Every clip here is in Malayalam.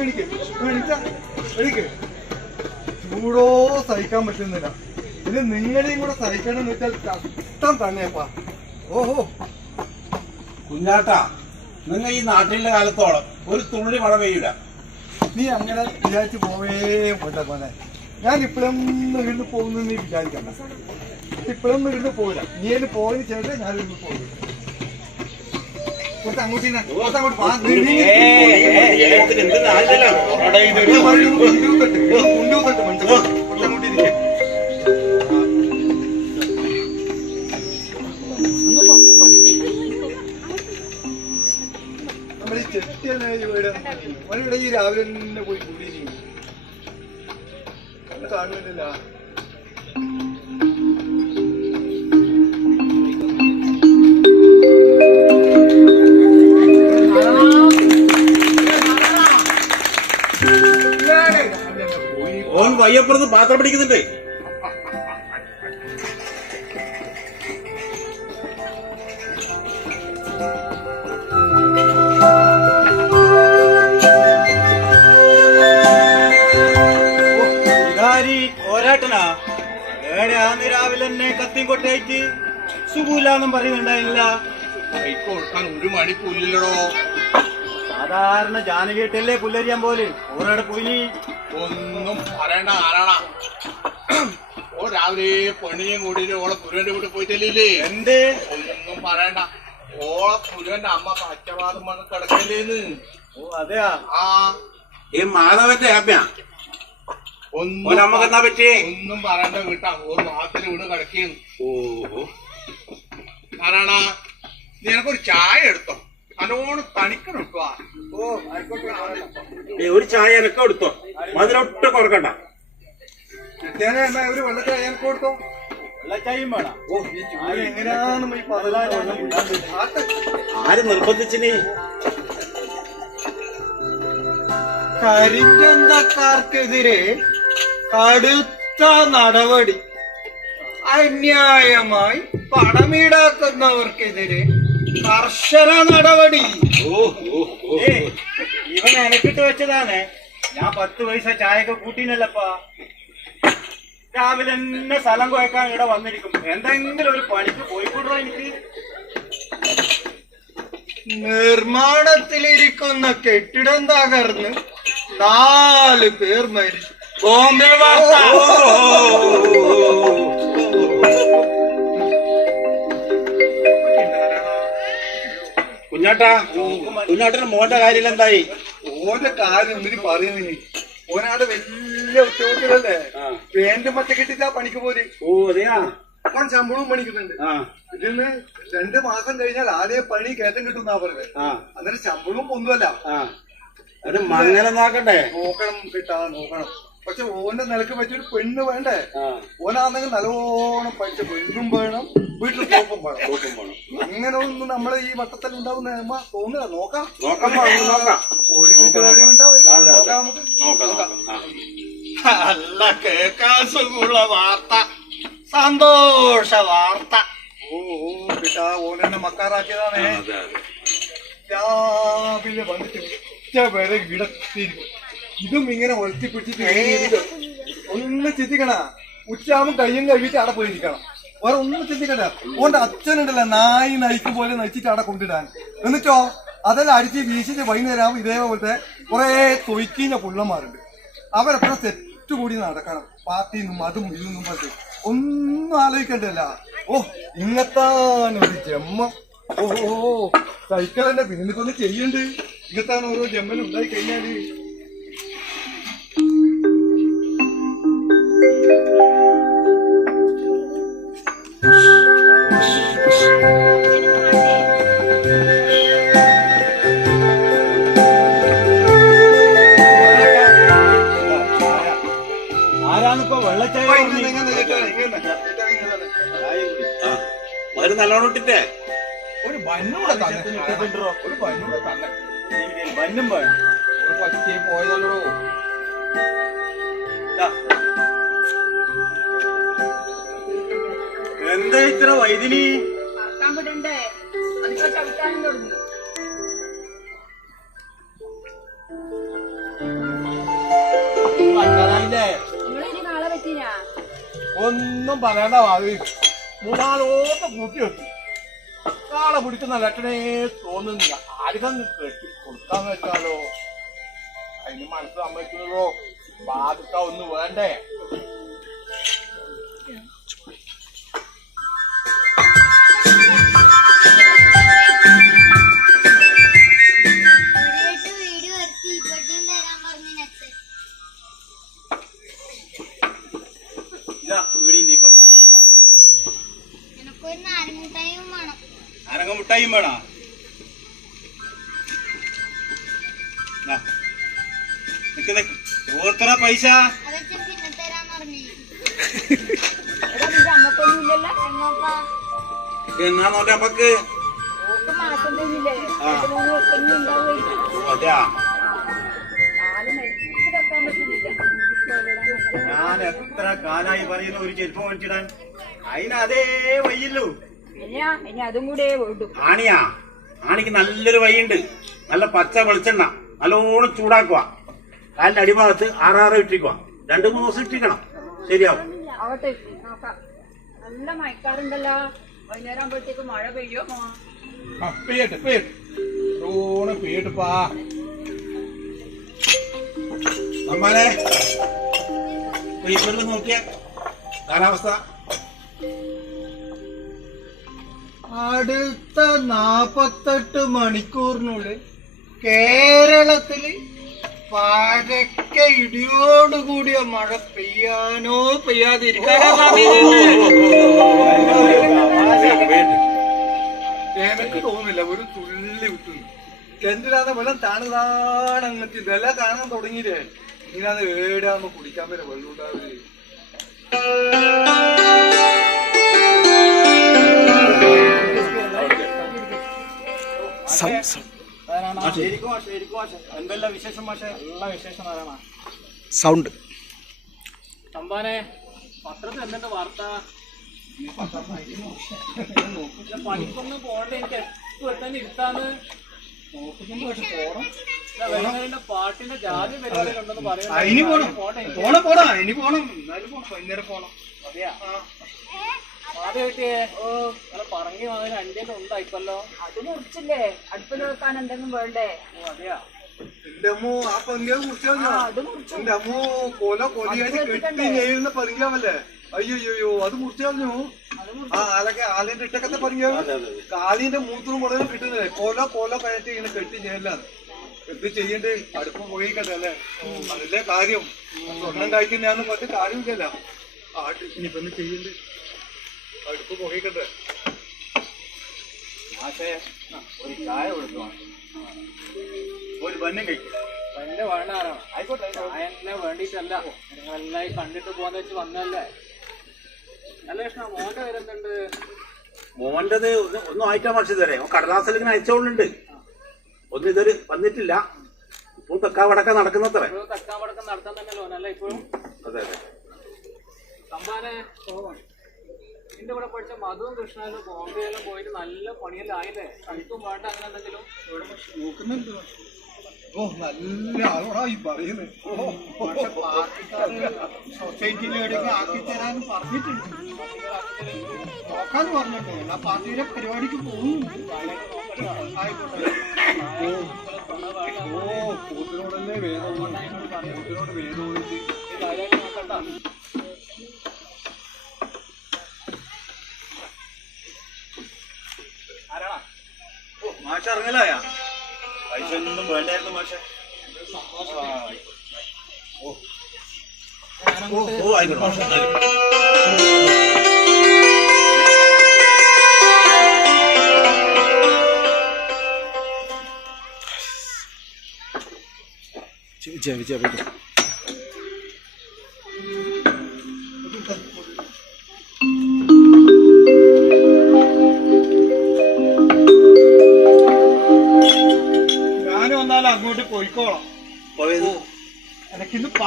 എനിക്ക് എനിക്ക് എണിക്ക ചൂടോ സഹിക്കാൻ പറ്റുന്നില്ല. ഇത് നിങ്ങളെയും കൂടെ സഹിക്കണം എന്ന് വെച്ചാൽ കഷ്ടം തന്നെയപ്പാ. ഓഹോ. കുഞ്ഞാട്ടാ നിങ്ങൾ ഈ നാട്ടിലെ കാലത്തോളം ഒരു തുള്ളി മഴ പെയ്യൂല. നീ അങ്ങനെ വിചാരിച്ചു പോവേ പോട്ടെ പോലെ ഞാൻ ഇപ്പോഴൊന്നും ഇരുന്ന് പോകുന്നു നീ വിചാരിക്കണ്ട. ഇപ്പോഴൊന്നും ഇരുന്ന് പോവില്ല. നീ അതിന് പോയതിന് ശേഷം ഞാൻ ഇരുന്ന് പോകും കുറച്ച് അങ്ങോട്ട്. കുറച്ച് അങ്ങോട്ട്. കുറച്ച് അങ്ങോട്ട് ഇരിക്ക്. ഈ ചെട്ടിയല്ലേ ഇവിടെ ഈ രാവിലെ തന്നെ പോയി കൂടിയിരിക്കും കാണുന്നില്ല ഓൻ വയ്യപ്പുറത്ത് പാത്രം പിടിക്കുന്നുണ്ട്. പോരാട്ടനാ രാവിലെ തന്നെ കത്തിയും കൊട്ടയച്ച് സുഖമില്ലാന്നും പറയുന്നുണ്ടായില്ല. ബൈക്ക് കൊടുക്കാൻ ഒരു മണിക്കൂല്ലടോ സാധാരണ ജാനകേട്ടല്ലേ പുല്ലരിയാൻ പോലെ? ഓരോടെ പോയി ഒന്നും പറയണ്ട ആരാണാ? ഓ രാവിലെ പെണ്ണിനെയും കൂട്ടിട്ട് ഓളെ പുരുവന്റെ വീട്ടിൽ പോയിട്ടില്ലേ എന്ത്? ഒന്നും പറയണ്ട. ഓളെ പുരുവന്റെ അമ്മ പച്ചവാദം വന്ന് കിടക്കല്ലേന്ന്? ഓ അതെയാ? ആ. ഈ മാധവന്റെ അമ്മ ഒന്നും പറ്റിയേ? ഒന്നും പറയണ്ട വീട്ടാ. ഓ മാസത്തിന് വീട് കിടക്കുന്നു. ഓ ആരാണാ? നിനക്കൊരു ചായ എടുത്തോ. നല്ലോണം തണിക്കണം കേട്ടോ ഒരു ചായ എനക്ക് കൊടുത്തോ. മതിലൊട്ട് കുറക്കണ്ട. ഒരു വെള്ളത്തിൽ അയാൾ കൊടുത്തോ? വെള്ളച്ചായും വേണം. ഓ ഈ ചൂട് എങ്ങനെയാണ് ഈ? ആട്ടെ. ആര് നിർബന്ധിച്ചിനി? കരിഞ്ചന്തക്കാർക്കെതിരെ കടുത്ത നടപടി. അന്യായമായി പണമീടാക്കുന്നവർക്കെതിരെ കർശന നടപടി. ഇവൻ എനക്കിട്ട് വെച്ചതാണ്. ഞാൻ പത്ത് പൈസ ചായയൊക്കെ കൂട്ടിനല്ലപ്പാ. രാവിലെ തന്നെ സ്ഥലം കുഴക്കാൻ ഇവിടെ വന്നിരിക്കും. എന്തെങ്കിലും ഒരു പണിക്ക് പോയിക്കൂടോ എനിക്ക്? നിർമ്മാണത്തിലിരിക്കുന്ന കെട്ടിടം തകർന്ന് നാല് പേർ മരിച്ചു. ബോംബെ വാർത്ത. കുഞ്ഞാട്ടാ കുഞ്ഞാട്ടിന് മോന്റെ കാര്യം എന്തായി? ഓന്റെ കാര്യം എന്തിനു പറയുന്നു ഓനാട് വലിയ ഉദ്യോഗത്തിലല്ലേ. പേന്റ് മറ്റേ കെട്ടിട്ടാ പണിക്ക് പോലെ ഓ അതെയാ? ഓൻ ശമ്പളവും പണിക്കുന്നുണ്ട്. ഇതിന് ഇതിന്ന് രണ്ട് മാസം കഴിഞ്ഞാൽ ആദ്യ പണി കയറ്റം കിട്ടുന്നാ പറഞ്ഞത് അന്നേരം ശമ്പളവും ഒന്നുമല്ല. അത് മങ്ങനെ നോക്കണ്ടേ? നോക്കണം കിട്ടാ നോക്കണം. പക്ഷെ ഓന്റെ നിലയ്ക്ക് പറ്റിയൊരു പെണ്ണ് വേണ്ടേ? ഓനാണെങ്കിൽ നല്ലോണം പഠിച്ച പെണ്ണും വേണം വീട്ടിൽ കോപ്പും വേണം. നോക്കും വേണം. അങ്ങനെ ഒന്നും നമ്മളെ ഈ വട്ടത്തിൽ ഉണ്ടാവുന്ന നമ്മ തോന്നുക നോക്കാം. നോക്കാം നോക്കാം ഒരു വീട്ടുകാരും ഉണ്ടാവും. അല്ല കേൾക്കാൻ സുഖമുള്ള വാർത്ത. സന്തോഷ വാർത്ത. ഓ പിട്ടാ ഓനെന്നെ മക്കാറാക്കിയതാണേ. രാവിലെ വന്നിട്ട് ഉച്ച വരെ ഇടത്തിരിക്കും ഇതും ഇങ്ങനെ ഒലത്തി പിടിച്ചിട്ട് ഇങ്ങനെ ഇരിക്കും. ഒന്ന് ചിന്തിക്കണ. ഉച്ചാവും കയ്യും കഴിഞ്ഞിട്ട് അവിടെ പോയിരിക്കണം വേറെ ഒന്നും ചിന്തിക്കണ്ട. ഓന്റെ അച്ഛനുണ്ടല്ലോ നായി നയിക്കും പോലെ നയിച്ചിട്ട് അവിടെ കൊണ്ടിടാൻ എന്നിട്ടോ അതെല്ലാം അടിച്ച് വീശിച്ച് വൈകുന്നേരം ഇതേപോലത്തെ കുറെ തൊയ്ക്കിഞ്ഞ പുള്ളന്മാരുണ്ട്. അവരെപ്പോഴും സെറ്റ് കൂടി നടക്കണം. പാർട്ടിന്നും അതും ഇതൊന്നും പറഞ്ഞ്. ഒന്നും ആലോചിക്കണ്ടല്ല ഓ ഇങ്ങത്താൻ ഒരു ജമ്മ ഓ ഓ, എന്റെ സൈക്കിളെന്റെ പിന്നിക്കൊന്ന് ചെയ്യണ്ട് ഇങ്ങത്താൻ ഓരോ ജമ്മലും ഉണ്ടായി കഴിഞ്ഞാൽ. ഒരു ബന്നൂടെ തന്നിട്ടുണ്ടോ ഒരു ബന്നൂടെ തന്നെ. ബന്നും വേണം. ഒരു പക്ഷിയെ പോയതല്ലോ എന്താ ഇത്ര വൈദിനി ഒന്നും പറയണ്ട വാ മൂന്നാളോട്ട് കൂട്ടി വെച്ചു കാളെ പിടിക്കുന്ന ലക്ഷണേ തോന്നുന്നില്ല. ആരും കെട്ടി കൊടുക്കാന്ന് വെച്ചാലോ? അതിന് മനസ്സ് സമ്മതിക്കുന്നതോ? ബാധിക്ക ഒന്ന് വേണ്ടേ? മൂന്ന് മുട്ടായും വേണോ? ഓർത്തറ പൈസ. എന്നാ നോട്ടെ പറ്റുന്നില്ല ഞാൻ എത്ര കാലായി പറയുന്ന ഒരു ചെരുപ്പം മേടിച്ചിടാൻ അതിനതേ അതേ വയ്യല്ലോ ആണിയാ. ആണിക്ക് നല്ലൊരു വഴിയുണ്ട്. നല്ല പച്ച വെളിച്ചെണ്ണ. നല്ലോണം ചൂടാക്കുക. കാലിന്റെ അടിഭാഗത്ത് ആറാറ് ഇട്ടിക്കുക. രണ്ടു മൂന്ന് ദിവസം ഇട്ടിക്കണം. ശരിയാവും. നോക്കാം. നല്ല മയക്കാറുണ്ടല്ലോ വൈകുന്നേരം ആകുമ്പോഴത്തേക്ക് മഴ പെയ്യോ? പെയ്യട്ടെ പെയ്യട്ടെ. ഓണം പെയ്യട്ടെപ്പാ അമ്മാനെ നോക്കിയ. കാലാവസ്ഥ. അടുത്ത നാപ്പത്തെട്ട് മണിക്കൂറിനുള്ളിൽ കേരളത്തിൽ പരക്കെ ഇടിയോടുകൂടിയ മഴ പെയ്യാനോ പെയ്യാതിരിക്കാനോ എനിക്ക് തോന്നുന്നില്ല ഒരു തുള്ളി വിട്ടു എന്തിനാന്ന് വെള്ളം താണുതാണങ്ങത്തി വില കാണാൻ തുടങ്ങിയില്ലേ ഇങ്ങനെ ഏടാകുമ്പോ കുടിക്കാൻ വരെ വെള്ളം ഉണ്ടാവില്ലേ സൗണ്ട്. തമ്പാനെ പത്രത്തിൽ എന്തുണ്ട് വാർത്ത? പണിക്കൊന്നും പോകണ്ട. എനിക്ക് എട്ട് തന്നെ ഇരുത്താന്ന്. പാട്ടിന്റെ ജാതി പരിപാടിയിലുണ്ടെന്ന് ഇനി പോണം. പോണം പോണം. പോടാ ഇനി പോണം. എന്നാലും പോണം. വൈകുന്നേരം പോണം. അതെയാ? പറഞ്ഞു അതിന് അഞ്ചേ ഉണ്ടായിപ്പല്ലോ അത് മുറിച്ചില്ലേ അടുപ്പിൽ വെക്കാൻ എന്തെങ്കിലും വേണ്ടേ? ഓ അതെയാ. എന്റെ അമ്മോ ആ പങ്ക കുറിച്ചാ ആ അത് മുറിച്ചു. എന്റെ അമ്മോ കൊല കൊലയായിട്ട് കെട്ടി നെയ്യുന്ന പറിക്കാമല്ലേ അയ്യോ അയ്യോ അത് മുറിച്ചു. കളഞ്ഞു ആ ആലൊക്കെ ആലിന്റെ ഇട്ടക്കത്തെ പറഞ്ഞു കാലിന്റെ മൂത്രം മുടലും കിട്ടുന്നില്ലേ? കൊല കൊല കയറ്റി ഇങ്ങനെ കെട്ടി ചെയ്യലാണ് എന്ത് ചെയ്യണ്ടേ അടുപ്പം പോയിക്കട്ടെ അല്ലേ? അതല്ലേ കാര്യം. സ്വർണം കഴിക്കുന്നതാന്ന് പറഞ്ഞിട്ട് കാര്യമില്ലല്ലോ. ആട്ട് ഇനിയിപ്പോ ചെയ്യണ്ടേ. അടുപ്പ് പോയിക്കട്ടെ മാഷെ ഒരു ചായ കൊടുക്കണം ഒരു ബന്നും കഴിക്കും. എന്റെ വേണ്ടാരോ ആയിക്കോട്ടെ ചായനെ വേണ്ടിയിട്ടല്ല. നിങ്ങളെല്ലാം കണ്ടിട്ട് പോകാന്ന് വെച്ച് വന്നല്ലേ നല്ല കൃഷ്ണ മോന്റെ വരുന്നുണ്ട് മോന്റത് ഒന്ന് ഒന്നും ആയിട്ടാ പക്ഷെ തരേ കടലാസിൽ ഇങ്ങനെ അയച്ചോണ്ടുണ്ട് ഒന്നും ഇതൊരു വന്നിട്ടില്ല. ഇപ്പോൾ തെക്കാവടക്ക നടക്കുന്നത്രേ. തെക്കാ തക്കാവടക്കം നടത്താൻ തന്നെ ലോനല്ല ഇപ്പോഴും അതെ അതെ. തമ്പാനെ നിന്റെ കൂടെ പഠിച്ച മധുവും കൃഷ്ണനും ബോംബെയെല്ലാം പോയിട്ട് നല്ല പണിയെല്ലാം ആയില്ലേ? കളിക്കും വേണ്ട അങ്ങനെ എന്തെങ്കിലും? നോക്കുന്നുണ്ട്. ഓ നല്ല പറയുന്നത് ആക്കി തരാൻ പറഞ്ഞിട്ടുണ്ട്. നോക്കാന്ന് പറഞ്ഞിട്ടുണ്ട്. എല്ലാ പാർട്ടിയുടെ പരിപാടിക്ക് പോകുന്നുണ്ട് ഓ കൂട്ടിനോടല്ലേ വേദം. കൂട്ടിനോട് വേദം നോക്കണ്ട മാഷ ഇറങ്ങലായ പൈസ ഒന്നും വേണ്ടായിരുന്നു മാഷെ ഓ ആയിക്കോട്ടെ ആയിക്കോട്ടെ. വിജയ വിജയ വിജയ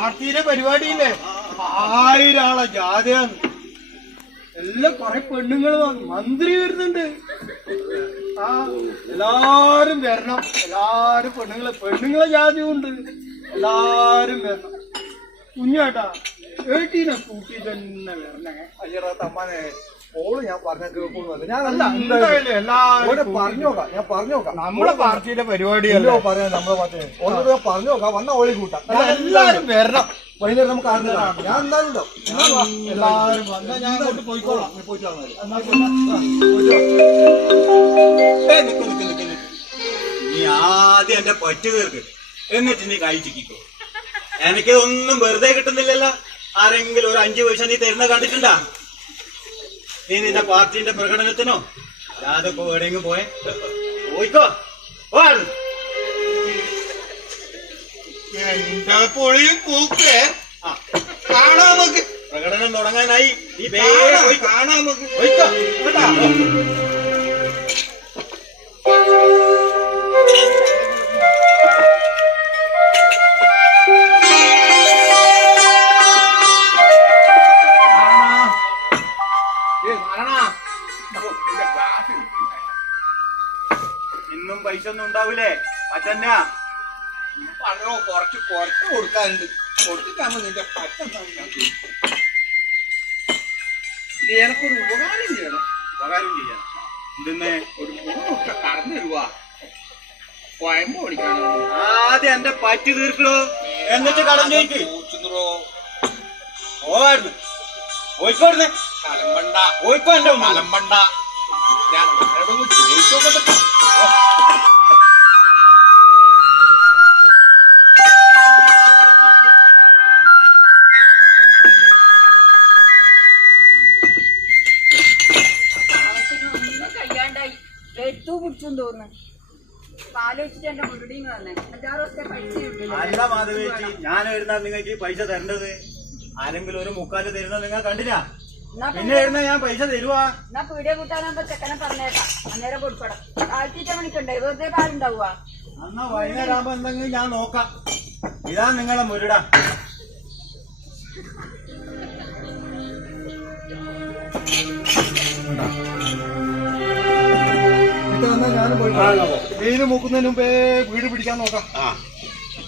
പാർട്ടിയുടെ പരിപാടിയില്ലേ? ആയിരം ആളെ ജാഥയാണ് എല്ലാം കൊറേ പെണ്ണുങ്ങൾ മന്ത്രി വരുന്നുണ്ട്. ആ എല്ലാരും വരണം. എല്ലാരും പെണ്ണുങ്ങളെ പെണ്ണുങ്ങളെ ജാതി ഉണ്ട് എല്ലാരും വരണം. കുഞ്ഞാട്ടാ ഏട്ടീനെ കൂട്ടി തന്നെ വരണേ. അയ്യറ തമ്മാനെ. ഓൾ ഞാൻ പറഞ്ഞ കേൾക്കൊന്നുമല്ല ഞാൻ അല്ല എന്തായാലും എല്ലാവരും. പറഞ്ഞോക്കാം ഞാൻ പറഞ്ഞോക്കാം. നമ്മളെ പാർട്ടിയിലെ പരിപാടിയല്ലോ? എല്ലോ പറയാൻ നമ്മളെ പാർട്ടി. ഓളോട് ഞാൻ പറഞ്ഞോക്കാം വന്ന ഓളി കൂട്ടാം. എല്ലാരും വരണം. വൈകുന്നേരം നമുക്ക് ആരുടെ ഞാൻ എന്തായാലും ഉണ്ടാവും. എല്ലാരും വന്നാ ഞാൻ അങ്ങോട്ട് പോയിക്കോളാം. നീ പോയിട്ട്. നീ ആദ്യം എന്റെ പറ്റു തീർക്ക്. എന്നിട്ട് നീ കഴിച്ചിക്കോ എനിക്കിതൊന്നും വെറുതെ കിട്ടുന്നില്ലല്ലോ. ആരെങ്കിലും ഒരു അഞ്ചു പൈസ നീ തരുന്ന കണ്ടിട്ടുണ്ടാ? നീ നിന്റെ പാർട്ടിന്റെ പ്രകടനത്തിനോ? ഞാനിപ്പോ എവിടെയെങ്കിലും പോയെ? പോയിക്കോ. പോവാണ് എന്താ പൊളിയും പൂക്കേ കാണാൻ നമുക്ക് പ്രകടനം തുടങ്ങാനായി. നീ കാണാ കാണാം, നമുക്ക് പോയിക്കോ. കേട്ടാ കൊടുക്കാനുണ്ട് കൊടുത്തിട്ടാണ് നിന്റെ ഞാൻ നീ. എനക്കൊരു ഉപകാരം ചെയ്യണം. ഉപകാരം ചെയ്യാം. എന്തെന്ന്? ഒരു മൂന്നൊക്കെ കടന്നു തരുവാ. കോയമ്പ് ഓടിക്കാനോ ആദ്യം എന്റെ പറ്റി തീർക്കണോ? എന്നിട്ട് കടന്നു ചോദിച്ചോ പോവായിരുന്നു. പോയിക്കോടുന്നേ കലമ്പണ്ട. പോയിക്കോ എന്റെ. കലമ്പണ്ട. ഞാൻ ആരോടൊന്ന് ചോദിച്ചോക്കട്ടെ പിടിച്ചും തോന്നുന്നു. ആലോചിച്ചിട്ട് എന്റെ മുരുടിയും വന്നേ. അഞ്ചാറ് ദിവസത്തെ പൈസ അല്ല മാധവേച്ചി ഞാൻ വരുന്ന നിങ്ങൾക്ക് പൈസ തരേണ്ടത്? ആരെങ്കിലും ഒരു മുക്കാൽ തരുന്നത് നിങ്ങൾ കണ്ടില്ല പിന്നെ വരുന്ന ഞാൻ പൈസ തരുവാ? എന്നാ പീടിയ കൂട്ടാനാകുമ്പോ ചെക്കനെ പറഞ്ഞേക്കാം. അന്നേരം കൊടുക്കണം. കാഴ്ചീറ്റ മണിക്കണ്ടേ വെറുതെ പാലുണ്ടാവുക എന്നാ വൈകുന്നേരം ആകുമ്പോ എന്തെങ്കിലും ഞാൻ നോക്കാം. ഇതാ നിങ്ങളെ മുരുട. വന്നാ ഞാനും പോയിട്ട് വെയിൽ മൂക്കുന്നതിന് മുമ്പേ വീട് പിടിക്കാൻ നോക്കാം.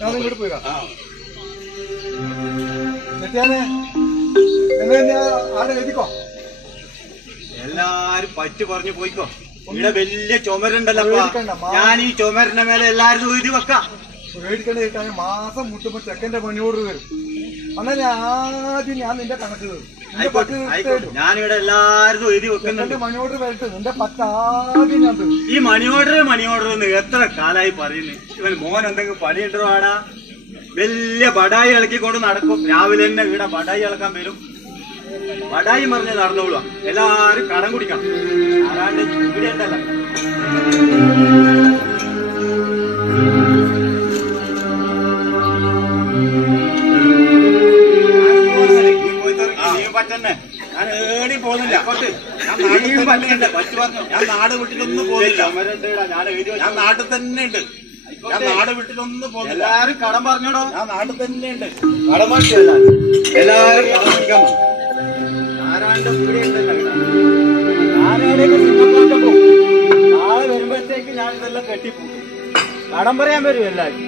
ഞാൻ ഇങ്ങോട്ട് പോയിക്കാം ആ. എന്നെ ആടെ എഴുതിക്കോ? എല്ലാരും പറ്റു പറഞ്ഞു പോയിക്കോ. ഇവിടെ വലിയ ചുമരുണ്ടല്ലോ ഞാൻ ഈ ചുമരന്റെ മേലെ എല്ലാരും എഴുതി വെക്കാം. പേടിക്കേണ്ട കിട്ടാൻ മാസം മുട്ടുമ്പോ ചെക്കന്റെ പണിയോട് വരും ഞാൻ ആദ്യം ഞാൻ നിന്റെ കണക്ക് ഞാനിവിടെ എല്ലാരും എഴുതി വെക്കുന്നുണ്ട്. മണി ഓർഡർ വരട്ടെ. നിന്റെ പത്ത് ആദ്യം ഞാൻ ഈ മണി ഓർഡർ മണി ഓർഡർ എന്ന് എത്ര കാലായി പറയുന്നു. ഇവൻ മോൻ എന്തെങ്കിലും പണിയുണ്ടോ ആടാ? വലിയ ബടായി ഇളക്കിക്കൊണ്ട് നടക്കും. രാവിലെ തന്നെ ഇവിടെ ബടായി ഇളക്കാൻ വരും. ബടായി പറഞ്ഞ് നടന്നോളുക എല്ലാരും കടം കുടിക്കണം. ആരാണ്ട് ഇവിടെ ഉണ്ടല്ലോ. പോകുന്നില്ല. ഞാൻ നാട് വിട്ടിട്ടൊന്നും പോകുന്നില്ല. ഞാൻ നാട്ടിൽ തന്നെ ഉണ്ട്. ഞാൻ നാട് വിട്ടിട്ടൊന്നും പോകുന്നില്ല. എല്ലാരും കടം പറഞ്ഞോടോ. ഞാൻ നാട്ടിൽ തന്നെ ഉണ്ട്. കടം പറഞ്ഞല്ല എല്ലാരും കടം ആരാണ്ട് പോകും നാളെ വരുമ്പോഴത്തേക്ക് ഞാൻ ഇതെല്ലാം കെട്ടിപ്പോകും. കടം പറയാൻ വരും എല്ലാരും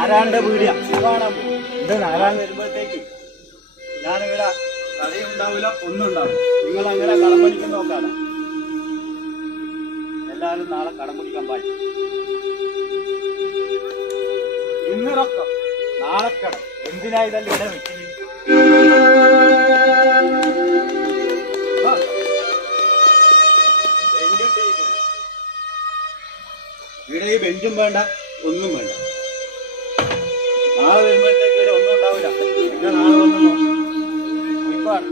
ആരാണ്ട് വീടിയാ ഇത് ആരാണ്ട് വരുമ്പോഴത്തേക്ക് ഞാനിവിടെ കടയും ഉണ്ടാവില്ല ഒന്നും ഉണ്ടാവില്ല നിങ്ങൾ അങ്ങനെ കടം പഠിക്കാൻ നോക്കാതെ എല്ലാരും നാളെ കടം പിടിക്കാൻ പാടില്ല ഇന്നിറക്കം. നാളെ കടം എന്തിനാ ഇതെല്ലാം ഇവിടെ. ബെഞ്ചിട്ടിരിക്കുന്നു. ഇവിടെ ഈ ബെഞ്ചും വേണ്ട ഒന്നും വേണ്ട. നാളെ വരുമ്പോഴത്തേക്ക് ഇവിടെ ഒന്നും ഉണ്ടാവില്ല. പിന്നെ നാളെ വന്നു Agora.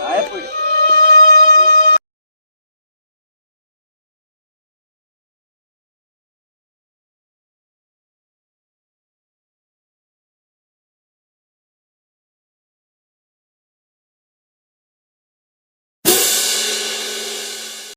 Ah, é por isso.